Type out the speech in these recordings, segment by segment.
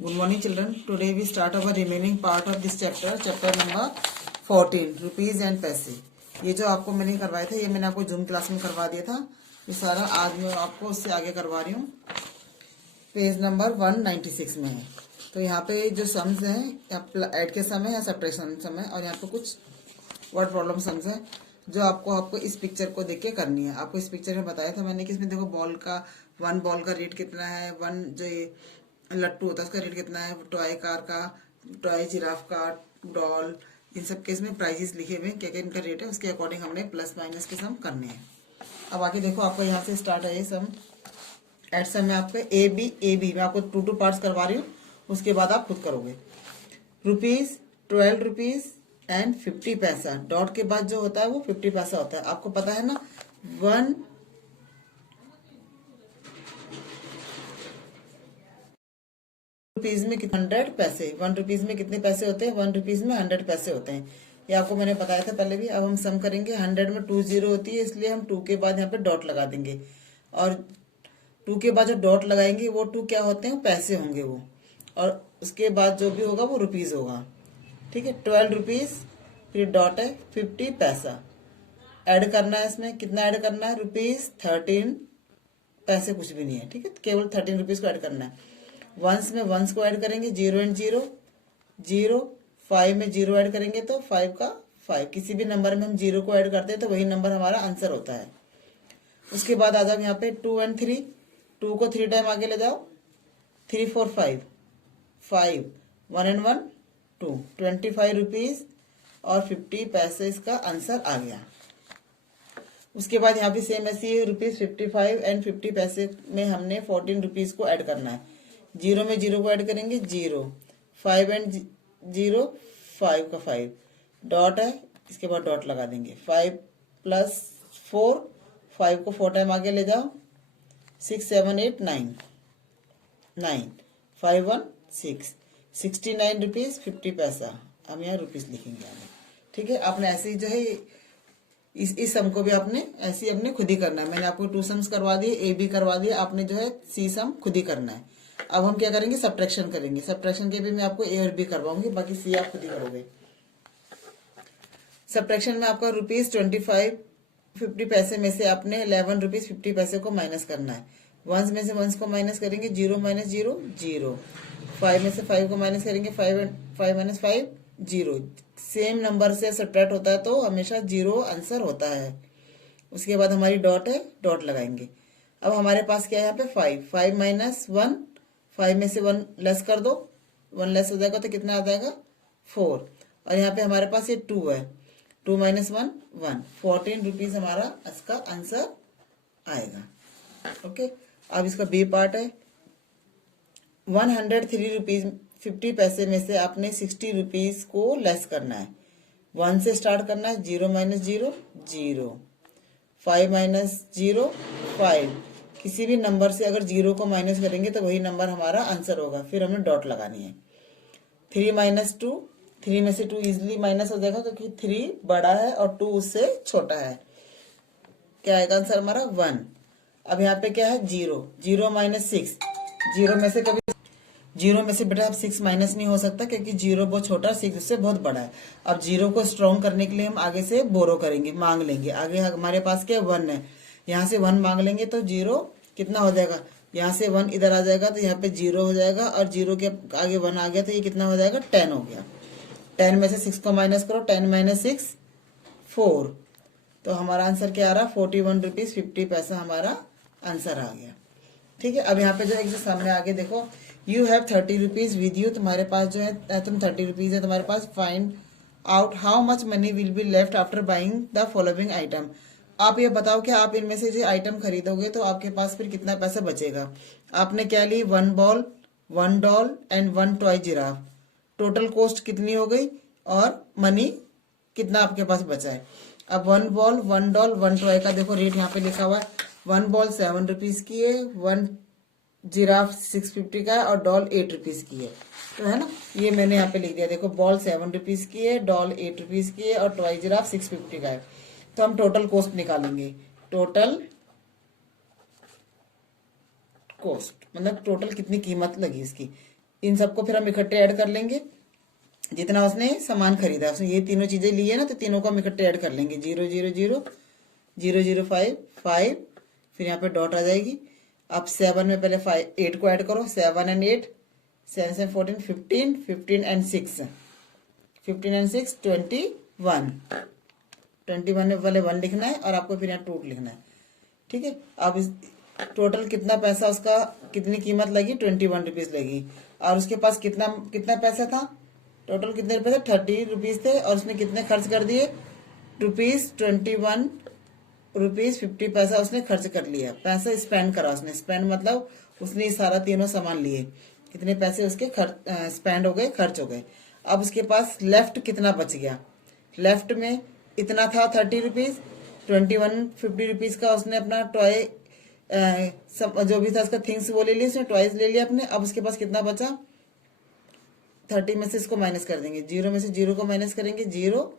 Good morning, children. Today we start our remaining part of this chapter, chapter number 14, rupees and पैसे। ये जो आपको मैंने करवाया था, ये मैंने आपको जूम क्लास में करवा दिया था। ये सारा आज मैं आपको उससे आगे करवा रही हूँ। पेज नंबर 196 में है। तो यहाँ पे जो सम्स हैं, ऐड के सम है या सब्ट्रैक्शन सम है, और यहाँ पे कुछ वर्ड प्रॉब्लम सम्स है जो आपको इस पिक्चर को देख के करनी है। आपको इस पिक्चर में बताया था मैंने कि इसमें देखो वन बॉल का रेट कितना है, वन जो ये लट्टू होता है उसका रेट कितना है, टॉय कार का, टॉय जिराफ का, डॉल, इन सब के इसमें प्राइजेस लिखे हुए हैं, क्या क्या इनका रेट है, उसके अकॉर्डिंग हमने प्लस माइनस के सम करने हैं। अब आगे देखो, आपका यहाँ से स्टार्ट है ये सम। एट सम में आपका ए बी मैं आपको टू पार्ट्स करवा रही हूँ, उसके बाद आप खुद करोगे। रुपीज 12 रुपीज एंड 50 पैसा, डॉट के बाद जो होता है वो 50 पैसा होता है। आपको पता है ना, 1 रुपीज में 100 पैसे, 1 रुपीज में कितने पैसे होते हैं, 1 रुपीज में 100 पैसे होते हैं। ये आपको मैंने बताया था पहले भी। अब हम सम करेंगे। 100 में 2 जीरो होती है, इसलिए हम 2 के बाद यहाँ पे डॉट लगा देंगे, और 2 के बाद जो डॉट लगाएंगे वो 2 क्या होते हैं, पैसे होंगे वो, और उसके बाद जो भी होगा वो रुपीज होगा। ठीक है, 12 रुपीज, फिर डॉट है 50 पैसा। ऐड करना है, इसमें कितना ऐड करना है, रुपीज 13 पैसे, कुछ भी नहीं है। ठीक है, केवल 13 रुपीज को ऐड करना है। वंस में वंस को ऐड करेंगे, 0 एंड 0 0, 5 में 0 ऐड करेंगे तो 5 का 5। किसी भी नंबर में हम 0 को ऐड करते हैं तो वही नंबर हमारा आंसर होता है। उसके बाद आ जाओ यहाँ पे 2 एंड 3, 2 को 3 टाइम आगे ले जाओ, 3 4 5 5, 1 एंड 1 2, 25 रुपीज और 50 पैसे इसका आंसर आ गया। उसके बाद यहाँ पे सेम ऐसी रुपीज 55 एंड 50 पैसे में हमने 14 रुपीज को ऐड करना है। 0 में 0 को ऐड करेंगे, 0, 5 एंड 0 5 का 5, डॉट है, इसके बाद डॉट लगा देंगे। 5 प्लस 4, 5 को 4 टाइम आगे ले जाओ, 6 7 8 9 9, 5 1 6, 69 रुपीज 50 पैसा। हम यहाँ रुपीज लिखेंगे आगे। ठीक है, आपने ऐसे ही जो है इस सम को भी आपने ऐसे ही अपने खुद ही करना है। मैंने आपको 2 सम्स करवा दिए, ए बी करवा दिए, आपने जो है सी सम खुद ही करना है। अब हम क्या करेंगे, सब्ट्रैक्शन करेंगे। सब्ट्रैक्शन के भी मैं आपको ए और बी करवाऊंगी, बाकी सी आप खुद ही करोगे। सब्ट्रैक्शन में आपका रुपीज 25 50 पैसे में से आपने 11 रुपीज 50 पैसे को माइनस करना है। वंस में से वंस को माइनस करेंगे, 0 माइनस 0 0, 5 में से 5 को माइनस करेंगे, 5 माइनस 5 0। सेम नंबर से सब्ट्रैक्ट होता है तो हमेशा 0 आंसर होता है। उसके बाद हमारी डॉट है, डॉट लगाएंगे। अब हमारे पास क्या है यहाँ पे 5 माइनस 1, 5 में से 1 लेस कर दो, 1 लेस हो जाएगा तो कितना आ जाएगा 4, और यहाँ पे हमारे पास ये 2 है, 2 माइनस 1 1, 14 रुपीज हमारा इसका आंसर आएगा। ओके, अब इसका बी पार्ट है। 103 रुपीज 50 पैसे में से आपने 60 रुपीज को लेस करना है। 1 से स्टार्ट करना है, 0 माइनस 0 0, 5 माइनस 0 5। किसी भी नंबर से अगर 0 को माइनस करेंगे तो वही नंबर हमारा आंसर होगा। फिर हमें डॉट लगानी है। 3 माइनस 2, 3 में से 2 इजिली माइनस हो जाएगा क्योंकि 3 बड़ा है और 2 उससे छोटा है। क्या आएगा आंसर हमारा 1। अब यहाँ पे क्या है 0, 0 माइनस 6, 0 में से कभी 0 में से बेटा अब 6 माइनस नहीं हो सकता क्योंकि 0 बहुत छोटा, 6 उससे बहुत बड़ा है। अब 0 को स्ट्रॉन्ग करने के लिए हम आगे से बोरो करेंगे, मांग लेंगे। आगे हमारे पास क्या 1 है, यहाँ से 1 मांग लेंगे तो 0 कितना हो जाएगा, यहाँ से 1 इधर आ जाएगा तो यहाँ पे 0 हो जाएगा, और 0 के आगे 1 आ गया तो ये कितना हो जाएगा 10 हो गया। 10 में से 6 को माइनस करो, 10 माइनस 6 4, तो हमारा आंसर क्या आ रहा, 41 रुपीज 50 पैसा हमारा आंसर आ गया। ठीक है, अब यहाँ पे जो एक जो सामने आगे देखो, you have 30 rupees with you, तुम्हारे पास जो है तुम 30 रुपीज है तुम्हारे पास। Find out how much money will be left after buying the following item. आप ये बताओ कि आप इनमें से जो आइटम खरीदोगे तो आपके पास फिर कितना पैसा बचेगा। आपने क्या ली, 1 ball 1 doll and 1 toy giraffe. Total cost कितनी हो गई और मनी कितना आपके पास बचा है। अब 1 बॉल 1 डॉल 1 टॉय का देखो रेट यहाँ पे लिखा हुआ है। 1 बॉल 7 रुपीज की है, 1 जिराफ 650 का है, और डॉल 8 रुपीज की है। तो है ना, ये मैंने यहाँ पे लिख दिया। देखो, बॉल 7 रुपीज की है, डॉल 8 रुपीज की है, और टॉय जिराफ 650 का है। तो हम टोटल कॉस्ट निकालेंगे। टोटल कॉस्ट मतलब टोटल कितनी कीमत लगी इसकी। इन सबको फिर हम इकट्ठे ऐड कर लेंगे, जितना उसने सामान खरीदा, उसने ये तीनों चीजें ली है ना, तो तीनों को हम इकट्ठे ऐड कर लेंगे। 0 0 0 0 0 5 5, फिर यहाँ पे डॉट आ जाएगी। अब 7 में पहले 8 को ऐड करो, 7 and 8, 7 से 14, 15, 15 and 6, 15 and 6 21, 21 में पहले 1 लिखना है और आपको फिर यहाँ 2 लिखना है। ठीक है, अब इस टोटल कितना पैसा, उसका कितनी कीमत लगी, 21 रुपीज लगी। और उसके पास कितना कितना पैसा था, टोटल कितने रुपए थे, 30 रुपीज थे, और उसने कितने खर्च कर दिए, ₹21 रुपीज 50 पैसा उसने खर्च कर लिया। पैसा स्पेंड करा उसने, स्पेंड मतलब उसने ये सारा तीनों सामान लिए, कितने पैसे उसके स्पेंड हो गए, खर्च हो गए। अब उसके पास लेफ्ट कितना बच गया, लेफ्ट में इतना था 30 रुपीज, 21 50 रुपीज का उसने अपना टॉय जो भी था उसका थिंग्स वो ले लिया, उसने टॉयज ले लिया अपने। अब उसके पास कितना बचा, 30 में से इसको माइनस कर देंगे, 0 में से 0 को माइनस करेंगे, 0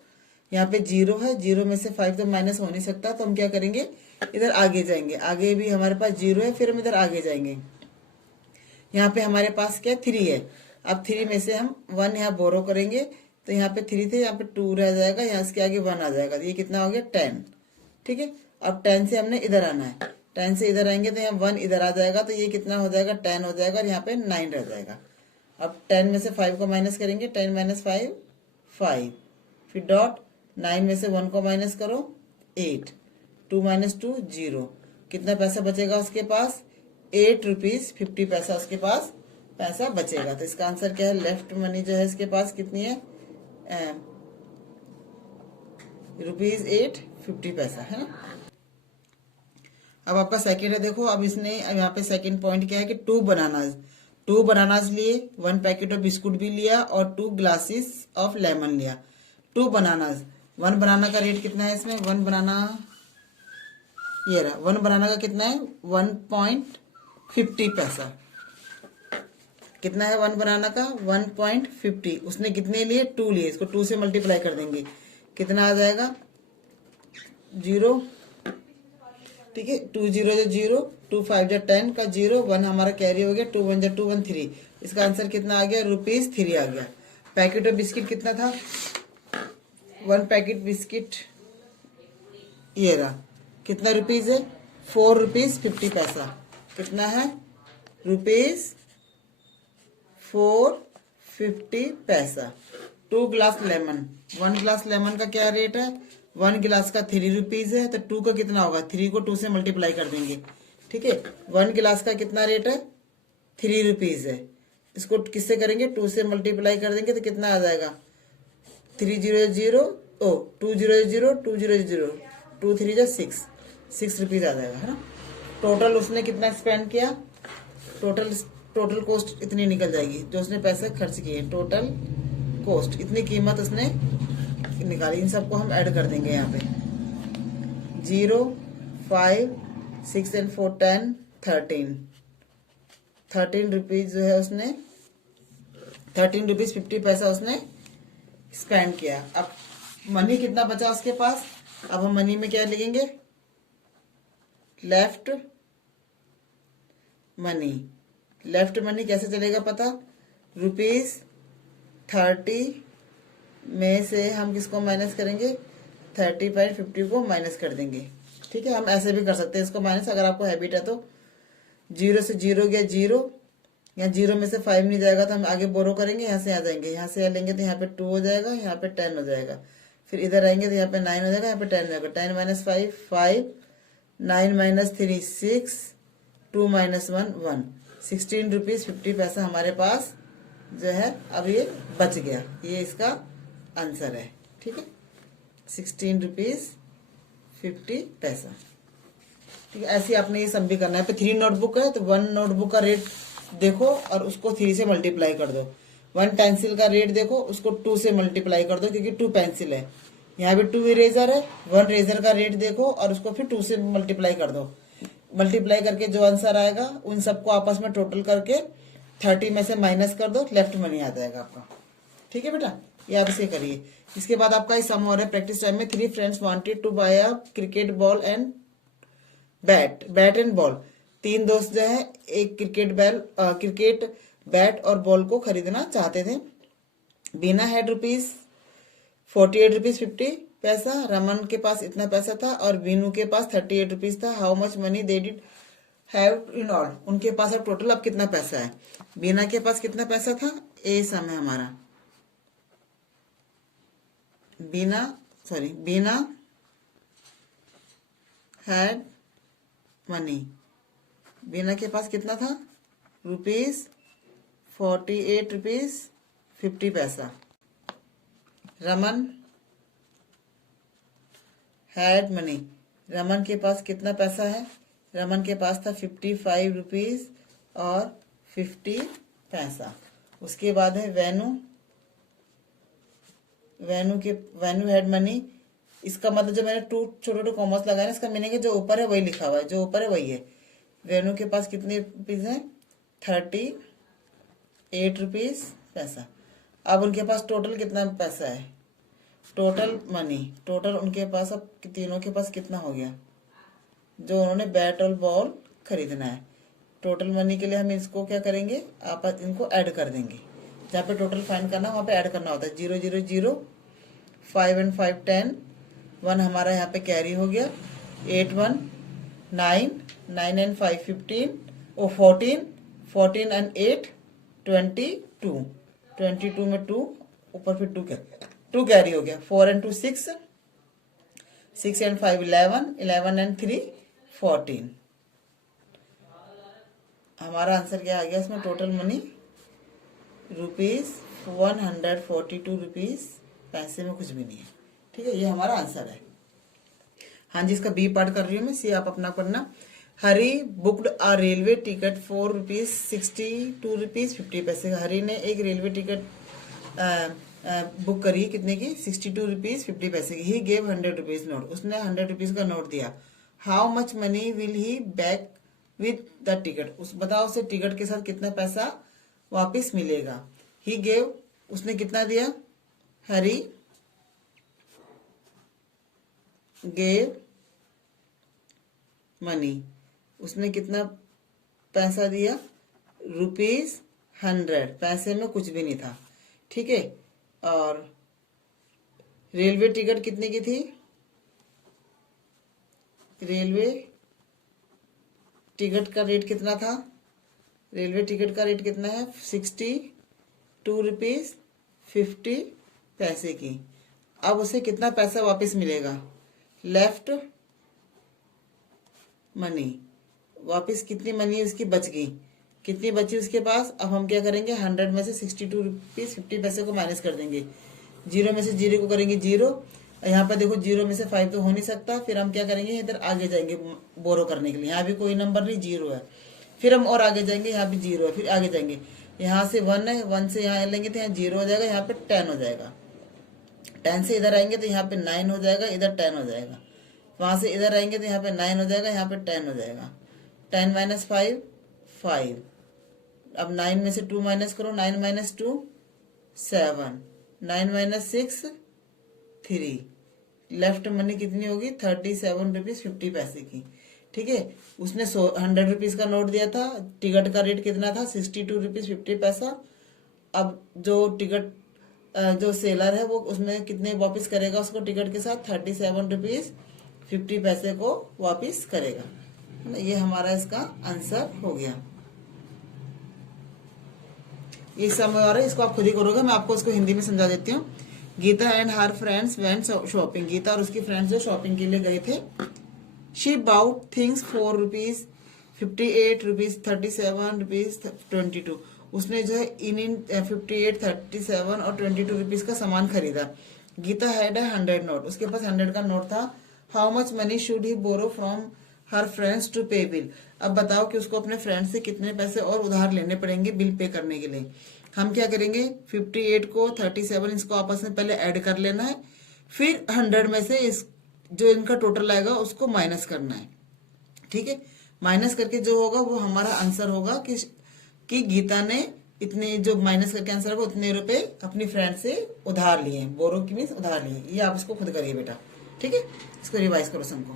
यहाँ पे 0 है, 0 में से 5 तो माइनस हो नहीं सकता, तो हम क्या करेंगे, इधर आगे जाएंगे, आगे भी हमारे पास 0 है, फिर हम इधर आगे जाएंगे। यहाँ पे हमारे पास क्या 3 है, अब 3 में से हम 1 यहाँ बोरो करेंगे, तो यहाँ पे 3 थे, यहाँ पे 2 रह जाएगा, यहाँ इसके आगे 1 आ जाएगा, तो ये कितना हो गया 10। ठीक है, अब 10 से हमने इधर आना है, 10 से इधर आएंगे तो यहाँ 1 इधर आ जाएगा, तो ये कितना हो जाएगा 10 हो जाएगा, और यहाँ पे 9 रह जाएगा। अब 10 में से 5 को माइनस करेंगे, 10 - 5 5, फिर डॉट, 9 में से 1 को माइनस करो 8, 2 - 2 0, कितना पैसा बचेगा उसके पास, 8 रुपीज 50 पैसा उसके पास पैसा बचेगा। तो इसका आंसर क्या है, लेफ्ट मनी जो है इसके पास कितनी है, ₹8.50 है ना। अब आपका सेकंड है, देखो अब इसने अब यहाँ पे सेकंड पॉइंट क्या है कि 2 बनानाज लिए, 1 पैकेट ऑफ बिस्कुट भी लिया, और 2 ग्लासेस ऑफ लेमन लिया। 2 बनानाज, 1 बनाना का रेट कितना है इसमें, 1 बनाना ये रहा, 1 बनाना का कितना है 1.50 पैसा, कितना है 1 बनाना का 1.50, उसने कितने लिए 2 लिए, इसको 2 से मल्टीप्लाई कर देंगे, कितना आ जाएगा 0। ठीक है, 2 0 जो 0, 2 5 जो 10 का 0, 1 हमारा कैरी हो गया, 2 1 जो 2 1 3, इसका आंसर कितना आ गया, ₹3 आ गया। पैकेट ऑफ बिस्किट कितना था, 1 पैकेट बिस्किट ये रहा, कितना रुपीज है, ₹4.50, कितना है ₹4.50। 2 ग्लास लेमन, 1 ग्लास लेमन का क्या रेट है, 1 गिलास का 3 रुपीज है, तो 2 का कितना होगा, 3 को 2 से मल्टीप्लाई कर देंगे। ठीक है, 1 गिलास का कितना रेट है 3 रुपीज है, इसको किससे करेंगे 2 से मल्टीप्लाई कर देंगे, तो कितना आ जाएगा 3 0 0 2 0 0 2 0 0 2 3 जो 6 रुपीज आ जाएगा, है ना। टोटल उसने कितना स्पेंड किया, टोटल कॉस्ट इतनी निकल जाएगी जो उसने पैसे खर्च किए, टोटल कॉस्ट इतनी कीमत उसने निकाली। इन सबको हम ऐड कर देंगे यहाँ पे, 0 5 6 and 4 10 13 रुपीज जो है उसने ₹13.50 उसने स्पेंड किया। अब मनी कितना बचा उसके पास, अब हम मनी में क्या लिखेंगे, लेफ्ट मनी कैसे चलेगा पता, ₹30 में से हम किसको माइनस करेंगे, 30.50 को माइनस कर देंगे। ठीक है, हम ऐसे भी कर सकते हैं इसको माइनस, अगर आपको हैबिट है तो। 0 से 0 गया 0, यहाँ 0 में से 5 नहीं जाएगा तो हम आगे बोरो करेंगे, यहाँ से आ जाएंगे, यहाँ से लेंगे तो यहाँ पे 2 हो जाएगा, यहाँ पे 10 हो जाएगा, फिर इधर आएंगे तो यहाँ पे 9 हो जाएगा, यहाँ पे 10 हो जाएगा, 10 - 5 5, 9 - 3 6, 2 - 1 1, ₹16.50 हमारे पास जो है अब ये बच गया, ये इसका आंसर है। ठीक है, ₹16.50। ठीक है, ऐसे आपने ये सम भी करना है। पे 3 नोटबुक है तो 1 नोटबुक का रेट देखो और उसको 3 से मल्टीप्लाई कर दो। 1 पेंसिल का रेट देखो, उसको 2 से मल्टीप्लाई कर दो क्योंकि 2 पेंसिल है। यहाँ पे 2 इरेजर है, 1 रेजर का रेट देखो और उसको फिर 2 से मल्टीप्लाई कर दो। मल्टीप्लाई करके जो आंसर आएगा उन सबको आपस में टोटल करके 30 में से माइनस कर दो, लेफ्ट मनी आ जाएगा आपका। ठीक है बेटा, ये आप इसे करिए। इसके बाद आपका ये सम और है प्रैक्टिस टाइम में। 3 friends wanted to buy a cricket ball and bat and ball. 3 दोस्त जो है एक क्रिकेट बैट और बॉल को खरीदना चाहते थे। बीना हैड ₹48.50। रमन के पास इतना पैसा था और बीनू के पास ₹38 था। How much money they did have in all. उनके पास अब टोटल अब कितना पैसा है। बीना के पास कितना पैसा था, ए सम है हमारा। बीना हैड मनी। बीना के पास कितना था, ₹48.50। Raman had money. रमन के पास कितना पैसा है, रमन के पास था ₹55.50। उसके बाद है वेन्यू हैड मनी। इसका मतलब जो मैंने टू छोटे कॉमर्स लगाए ना, इसका मीनिंग है जो ऊपर है वही लिखा हुआ है, जो ऊपर है वही है। वेन्यू के पास कितने रुपीज है, ₹38 अब उनके पास टोटल कितना पैसा है, टोटल मनी, टोटल उनके पास अब तीनों के पास कितना हो गया, जो उन्होंने बैट और बॉल खरीदना है। टोटल मनी के लिए हम इसको क्या करेंगे, आप इनको ऐड कर देंगे। जहाँ पे टोटल फाइंड करना वहाँ पे ऐड करना होता है। 0 0 0, 5 and 5 10, 1 हमारा यहाँ पे कैरी हो गया। 8 1 9, 9 and 5 15, 14, 14 and 8 22, 22 में 2 ऊपर फिर 2 कैरी हो गया। 4 and 2 6, 6 and 5 11, 11 and 3 14। हमारा आंसर क्या आ गया इसमें, टोटल मनी ₹142। पैसे में कुछ भी नहीं है, ठीक है, ये हमारा आंसर है। हाँ जी, इसका बी पार्ट कर रही हूँ मैं, सी आप अपना पढ़ना। Hari booked a railway ticket for ₹62.50। Hari ने एक रेलवे टिकट बुक करी, कितने की, ₹62.50 की। He gave ₹100 note. उसने ₹100 का नोट दिया। How much money will he back with the ticket. उस बताओ उसे टिकट के साथ कितना पैसा वापस मिलेगा। ही गेव, उसने कितना दिया, हरी गेव मनी, उसने कितना पैसा दिया, ₹100। पैसे में कुछ भी नहीं था, ठीक है। और रेलवे टिकट कितने की थी, रेलवे टिकट का रेट कितना था, रेलवे टिकट का रेट कितना है, ₹62.50 की। अब उसे कितना पैसा वापस मिलेगा, लेफ्ट मनी, वापस कितनी मनी उसकी बच गई, कितनी बची उसके पास। अब हम क्या करेंगे, 100 में से ₹62.50 को माइनस कर देंगे। 0 में से 0 को करेंगे 0। यहाँ पर देखो 0 में से 5 तो हो नहीं सकता। फिर हम क्या करेंगे, इधर आगे जाएंगे बोरो करने के लिए। यहाँ भी कोई नंबर नहीं, 0 है। फिर हम और आगे जाएंगे, यहाँ भी 0 है। फिर आगे जाएंगे, यहाँ से 1 है, 1 से यहाँ लेंगे तो यहाँ 0 हो जाएगा, यहाँ पे 10 हो जाएगा। 10 से इधर आएंगे तो यहाँ पे 9 हो जाएगा, इधर 10 हो जाएगा। वहां से इधर आएंगे तो यहाँ पे 9 हो जाएगा, यहाँ पे 10 हो जाएगा। 10 - 5 5। अब 9 में से 2 माइनस करो, 9 - 2 7, 9 - 6 3। लेफ्ट मनी कितनी होगी, ₹37.50 की, ठीक है। उसने ₹100 का नोट दिया था। टिकट का रेट कितना था, ₹62.50। अब जो टिकट जो सेलर है वो उसमें कितने वापस करेगा उसको, टिकट के साथ ₹37.50 को वापस करेगा। ये हमारा इसका आंसर हो गया। ये समय आ रहा है, इसको आप खुद ही करोगे, मैं आपको इसको हिंदी में समझा देती हूँ। Geeta and her friends went shopping. Geeta और उसकी फ्रेंड्स जो शॉपिंग के लिए गए थे। She bought things for ₹58, ₹37, ₹22। उसने जो है इन 58, 37 और ₹22 का सामान खरीदा। Geeta had 100 note. उसके पास 100 का नोट था। How much money should he borrow from her friends to pay bill. अब बताओ कि उसको अपने फ्रेंड से कितने पैसे और उधार लेने पड़ेंगे बिल पे करने के लिए। हम क्या करेंगे, 58 को 37 इसको आपस में पहले ऐड कर लेना है। फिर 100 में से इस जो इनका टोटल आएगा उसको माइनस करना है, ठीक है। माइनस करके जो होगा वो हमारा आंसर होगा कि गीता ने इतने, जो माइनस करके आंसर होगा उतने रुपए अपनी फ्रेंड से उधार लिए। बोरो की मीन्स उधार लिए। ये आप इसको खुद करिए बेटा, ठीक है। इसको रिवाइज करो सबको।